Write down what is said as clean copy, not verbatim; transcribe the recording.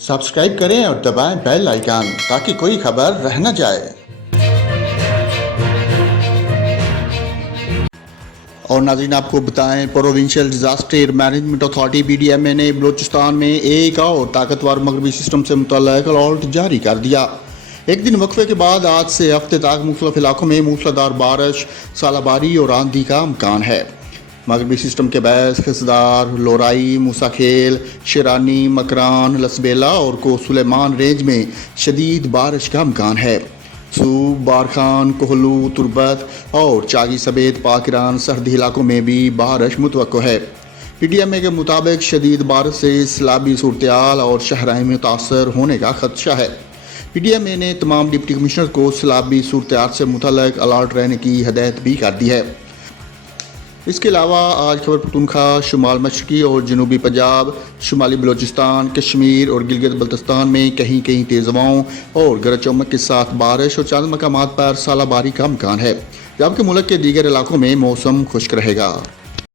Subscribe करें और दबाएं बेल आइकन ताकि कोई खबर रह न जाए। और नाज़रीन आपको बताएं, provincial disaster management authority PDMA ने बलूचिस्तान में एक और ताकतवर मगरबी सिस्टम से मुतल्लिक़ अलर्ट जारी कर दिया। एक दिन वक्फे के बाद आज से हफ्ते तक मुख्तलिफ इलाकों में मूसलाधार बारिश, सालाबारी और आंधी का इम्कान है। मगरबी सिस्टम के बैस खिसदार, लोराई, मूसाखेल, शिरानी, मकरान, लसबेला और को सुलेमान रेंज में शदीद बारिश का इम्कान है। सूब, बारखान, कोहलू, तुरबत और चागी समेत पाकिरान सरहदी इलाकों में भी बारिश मुतवक्को है। PDMA के मुताबिक शदीद बारिश से सैलाबी सूरत-ए-हाल और शहराइन में मुतासर होने का खदशा है। PDMA ने तमाम डिप्टी कमिश्नर को सैलाबी सूरत-ए-हाल से मुतल्लिक़ अलर्ट रहने की हदायत भी कर दी है। इसके अलावा आज खैबर पख्तूनख्वा, शुमाल मशरकी और जनूबी पंजाब, शुमाली बलूचिस्तान, कश्मीर और गिलगित बल्तिस्तान में कहीं कहीं तेज़ हवाओं और गरज चमक के साथ बारिश और चंद मकामात पर सालाबारी का इम्कान है, जबकि मुल्क के दीगर इलाकों में मौसम खुश्क रहेगा।